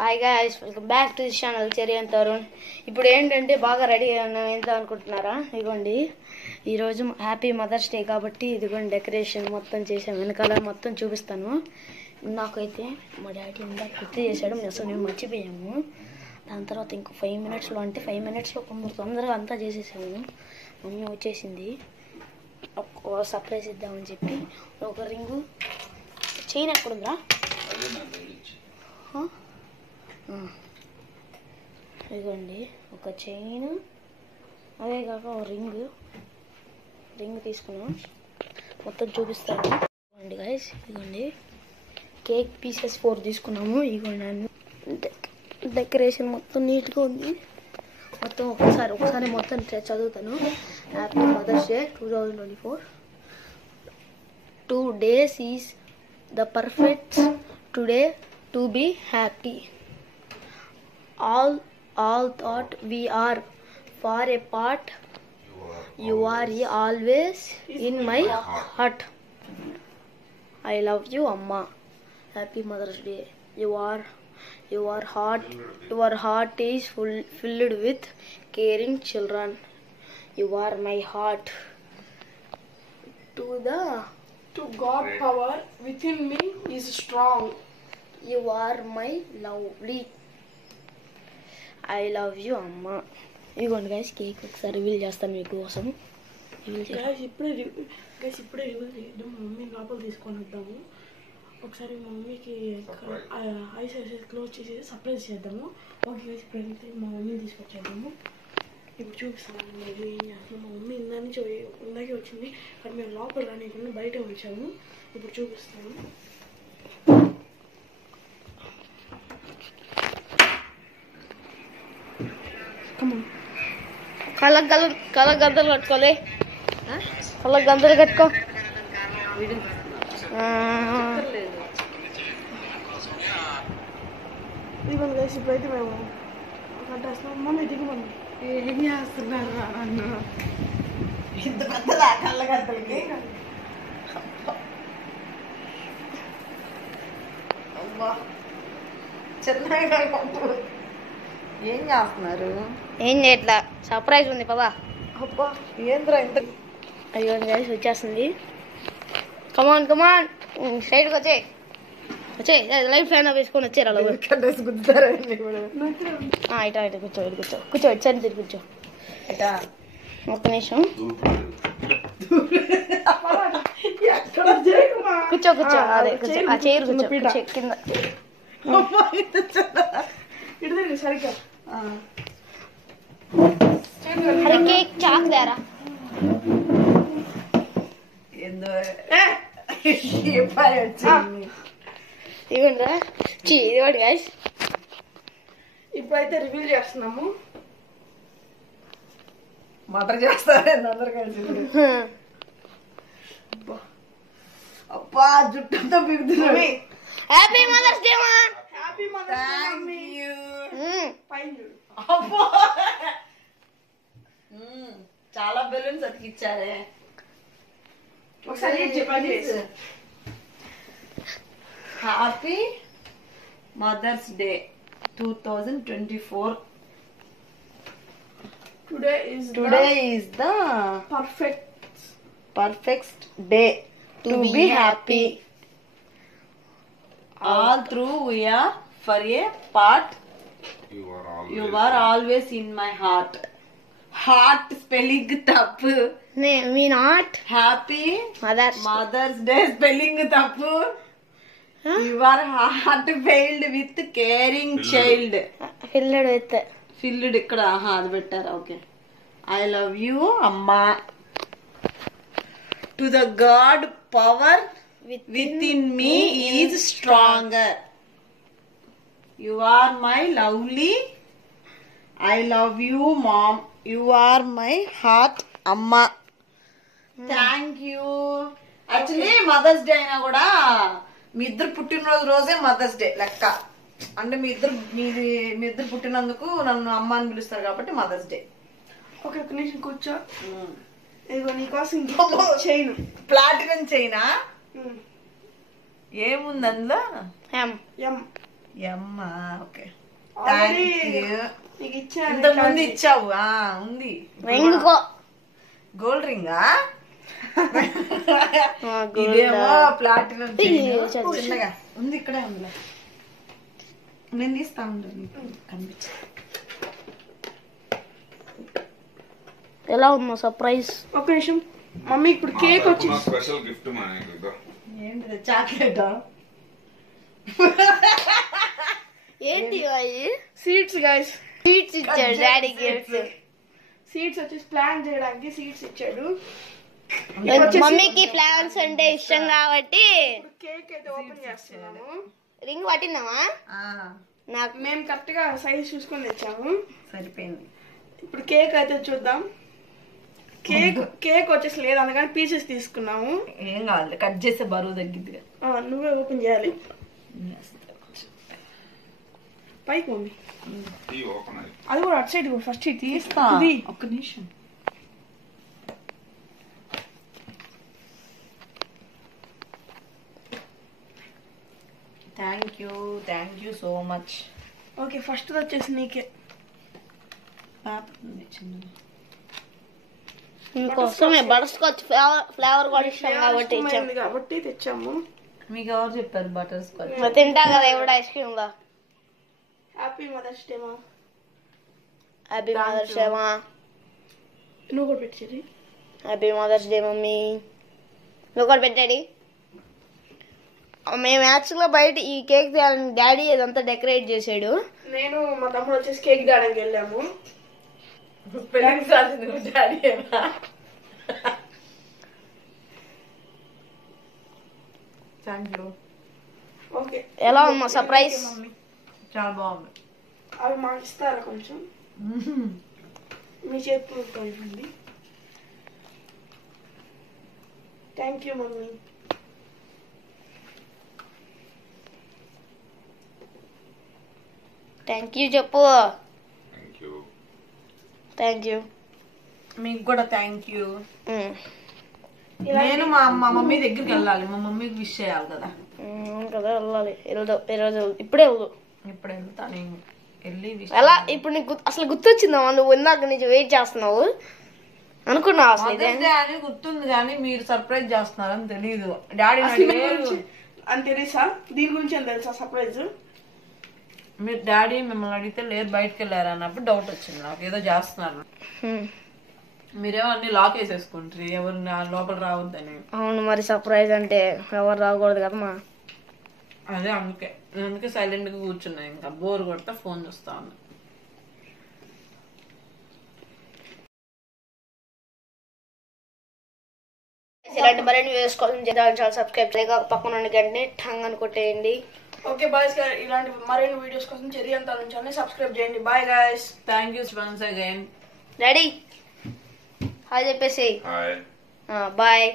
Hi guys, welcome back to this channel cherry and Tarun. ఇప్పుడు ఏంటంటే బాగా రెడీ అయ్యాను ఎంత అనుకుంటున్నారా? ఇదిగోండి, ఈరోజు హ్యాపీ మదర్స్ డే కాబట్టి ఇదిగోండి డెకరేషన్ మొత్తం చేసాము. వెనకాల మొత్తం చూపిస్తాను. నాకైతే మా డాడీ ఇందాక గుర్తు చేశాడు, అసలు మేము మర్చిపోయాము. దాని తర్వాత ఇంకో 5 మినిట్స్లో అంటే 5 మినిట్స్లో తొందరగా అంతా చేసేసాము. మమ్మీ వచ్చేసింది, ఒక సర్ప్రైజ్ ఇద్దామని చెప్పి. ఒక రింగు చైన్ ఎక్కడుందా? ఇదిగోండి ఒక చైన్, అదే కాక ఒక రింగ్ తీసుకున్నాం. మొత్తం చూపిస్తాను ఇదిగోండి గైస్. ఇదిగోండి కేక్ పీసెస్ 4 తీసుకున్నాము. ఇదిగోండి డెకరేషన్ మొత్తం నీట్గా ఉంది. మొత్తం ఒకసారి మొత్తం చదువుతాను. Happy mother's day 2024. 2 days is the perfect today to be happy. All thought we are far apart. You are always in my heart. I love you, Amma. Happy Mother's Day. Your heart is filled with caring children. You are my heart. To God power within me is strong. You are my lovely. I love you, Amma. ఇదిగోండి guys, cake ఒకసారి reveal చేస్తాను మీకోసం. ఇప్పుడే reveal చేద్దాం. మా mummy లోపల తీసుకొని వద్దాము. ఒకసారి మా మమ్మీకి ఐస్ క్లోజ్ చేసి సర్ప్రైజ్ చేద్దాము. ఓకే గైస్, ఇప్పుడైతే మా మమ్మీని తీసుకొచ్చేద్దాము. ఇప్పుడు చూపిస్తాను మేము ఏం చేస్తాం. మా మమ్మీ ఇందాకే వచ్చింది, కానీ మేము లోపల రానికుండా బయట ఉంచాము. ఇప్పుడు చూపిస్తాము. కళ్ళ గంతలు కట్టుకోలే, కళ్ళ గంతలు కట్టుకో. ఇదిగోండి గైస్, ఇప్పుడైతే మేము కట్టేస్తున్నాం. మమ్మీ దిగుమని ఏం చేస్తున్నారు అన్న? ఇంత పెద్దదా కళ్ళ గంతలకి? అమ్మా చిన్నగా ఏం చేస్తున్నారు? ఏం చేయట్లా, సర్ప్రైజ్ ఉంది పదా. అబ్బా ఏంద్రా ఇంత? అయ్యో గైస్ వచ్చేస్తుంది. కమాన్ స్ట్రైట్గా వచ్చే లైట్ ఫ్యాన్ వేసుకొని వచ్చారు. అలా ఇటు కూర్చో ఇటు తిరిగి కూర్చో. ఒక్క నిమిషం కూర్చో. అదే ఆ చైర్ కూర్చో కింద. సరిగ్గా అరే కేక్ చాక్ దారా ఇదిగోండి గైస్, ఇప్పుడైతే రివీల్ చేస్తున్నాము. మటర్ చేస్తారే అందరు కలిసి. అబ్బా జుట్టంతా బిగుతుంది. హ్యాపీ మదర్స్ డే మా. Happy mother's day. చాలా బెలూన్స్ అతికిచ్చారే. ఒకసారి చెప్పండి. Happy mother's day 2024. Today is the perfect day to be happy. All through we are for a part. You are always in my heart. Heart spelling tappu. Me not Happy Mother's Day spelling tappu. Your heart filled with caring child. Filled ikkada అది పెట్టారు. Okay. I love you, Amma. To the God power within me is stronger. You are my lovely. I love you, Mom. You are my heart, Amma. Thank you. Actually mother's day అయినా కూడా మీ ఇద్దరు పుట్టినరోజు రోజే mothers day లెక్క. అంటే మీ ఇద్దరు పుట్టినందుకు నన్ను అమ్మ అని పిలుస్తారు కాబట్టి మదర్స్ డే. ఒక నిమిషం కూర్చో. ఇదిగో నీకోసం చైన్, ప్లాటినం చైనా. ఏముంది అందులో? యమ్మా ఓకే Already థ్యాంక్ యూ నీకు ఇచ్చాను. ఇంతకుముందు ఇచ్చావు ఉంది ఇంకో గోల్డ్ రింగా ఇదేమో ప్లాటినం చిన్నగా ఉంది ఇక్కడే ఉంది నేను తీస్తా ఉంటాను నీకు కనిపించు ఎలా ఉందో సర్ప్రైజ్. ఒక నిమిషం మమ్మీ ఇప్పుడు కేక్ వచ్చి స్పెషల్ గిఫ్ట్ ఏంటిది చాక్లెట్ ఏంటి అవి? Seeds guys. స్వీట్స్ ఇచ్చాడు డాడీ గిఫ్ట్స్. సీడ్స్ వచ్చేసి ప్లాన్ చేయడానికి సీడ్స్ ఇచ్చాడు. మమ్మీకి ప్లాన్స్ అంటే ఇష్టం కాబట్టి కేక్ అయితే ఓపెన్ చేస్తున్నాము. రింగ్ పట్టిందామా? నాకు మేము కరెక్ట్ గా సైజ్ చూసుకొని తెచ్చాము. సరిపోయింది. ఇప్పుడు కేక్ అయితే చూద్దాం. కేక్ వచ్చేసి లేదు అందుకని పీసెస్ తీసుకున్నాము. ఏం కావాలి కట్ చేస్తే బరువు తగ్గిద్దిగా. నువ్వే ఓపెన్ చేయాలి. పైకి మమ్మీ అది కూడా అటు సైడ్ ఫస్ట్ తీస్తా ఒక్క నిమిషం. Thank you so much. Okay first వచ్చేసి నీకే ఇంకోసమే బటర్ స్కాచ్ ఫ్లేవర్ కూడా ఇష్టం కాబట్టి ఇచ్చాము. కాబట్టి తెచ్చాము. మీకు ఎవరు చెప్పారు బటర్ స్కాచ్? తింటా కదా ఎవడు ఐస్ క్రీమ్ దా. హ్యాపీ మదర్స్ డే మా. హ్యాపీ మదర్స్ డే మా. నువ్వు కూడా పెట్టేది. Happy mother's day mummy. నువ్వు కూడా పెట్టాడి. మేము యాక్చువల్గా బయట ఈ కేక్ తేయాలని డాడీ ఇదంతా డెకరేట్ చేసాడు. నేను మా తమ్ముడు వచ్చేసి కేక్ తేయడానికి వెళ్ళాము. ఓకే ఎలా ఉంది మా సర్ప్రైజ్? చాలా బాగుంది. అవి మాకు ఇస్తారా కొంచెం? మీ చేతితో ఇవ్వండి. Thank you mummy. Thank you చెప్పు. Thank you. మీకు కూడా థ్యాంక్ యూ. నేను మా మమ్మీ దగ్గరికి వెళ్ళాలి. మా మమ్మీకి విష్ చేయాలి కదా. కదా వెళ్ళాలి. ఈరోజు ఇప్పుడే వెళ్దు. ఇప్పుడు వెళ్తాను వెళ్ళి ఎలా ఇప్పుడు నీకు అసలు గుర్తొచ్చిందమ్మా? నువ్వు ఇందాక నుంచి వెయిట్ చేస్తున్నావు అనుకున్నావు అసలు ఇదే అని గుర్తుంది కానీ మీరు సర్ప్రైజ్ చేస్తున్నారని తెలియదు. డాడీ అని తెలుసా? దీని గురించి అని తెలుసా సర్ప్రైజ్? మీరు డాడీ మిమ్మల్ని అడిగితే లేరు బయటకు వెళ్ళారు అన్నప్పుడు డౌట్ వచ్చింది నాకు. ఏదో చేస్తున్నారు. మీరేమో అన్ని లాక్ వేసేసుకుంటారు ఎవరు లోపల రావద్దని. అవును మరి సర్ప్రైజ్ అంటే ఎవరు రాకూడదు కదమ్మా. అదే అందుకే సైలెంట్ గా కూర్చున్నా. ఇంకా బోర్ కొడితే ఫోన్ చూస్తా ఉన్నా. ఇలాంటి మరిన్ని వీడియోస్ కోసం ఛానల్ సబ్స్క్రైబ్ చేయక పక్కన ఉన్న గంటని ఠంగ్ అని కొట్టేయండి. ఓకే బాయ్స్ గారు ఇలాంటి మరిన్ని వీడియోస్ కోసం చెరి అంతా నుంచి సబ్స్క్రైబ్ చేయండి. Bye guys. Thank you once again. Daddy hi చెప్పేసి బాయ్.